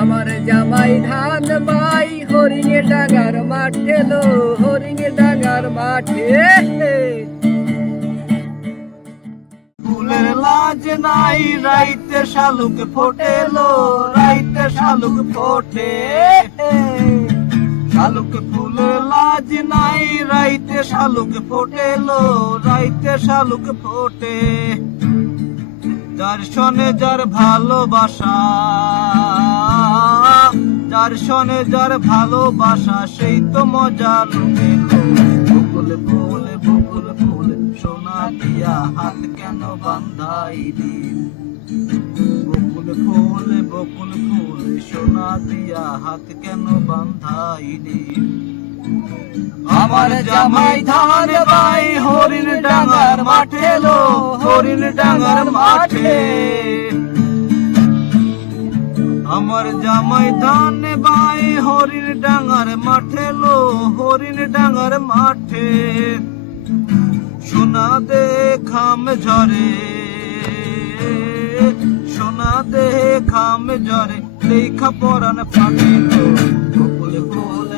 আমার জামাই ধান বাই হরিণে ডাঙ্গার মাঠে লো, হরিণে ডাঙ্গার মাঠে। ফুলের লাজ নাই রাইতে শালুক ফোটে লো, রাইতে শালুক ফোটে। শালুক ফুলের লাজ নাই রাইতে শালুক ফোটে লো, রাইতে শালুক ফোটে। যার সনে যার ভালোবাসা, যার সনে যার ভালোবাসা সেই তো মজা লুটে। বকুল ফুল বকুল ফুল সোনা দিয়া হাত কেন বান্ধাইলি। বকুল ফুল সোনা দিয়া হাত কেন বান্ধাইলি। আমার জামাই ধান বাই হরিণ ডাঙ্গার মাঠে লো, হরিণ ডাঙ্গার মাঠে। আমার জামাই ধান বাই হরিণ ডাঙ্গার মাঠে লো, হরিণ ডাঙ্গার মাঠে। সোনা দে খাম ঝরে, সোনা দে খাম ঝরে, দেখা পরান ফাটে। বকুল ফুল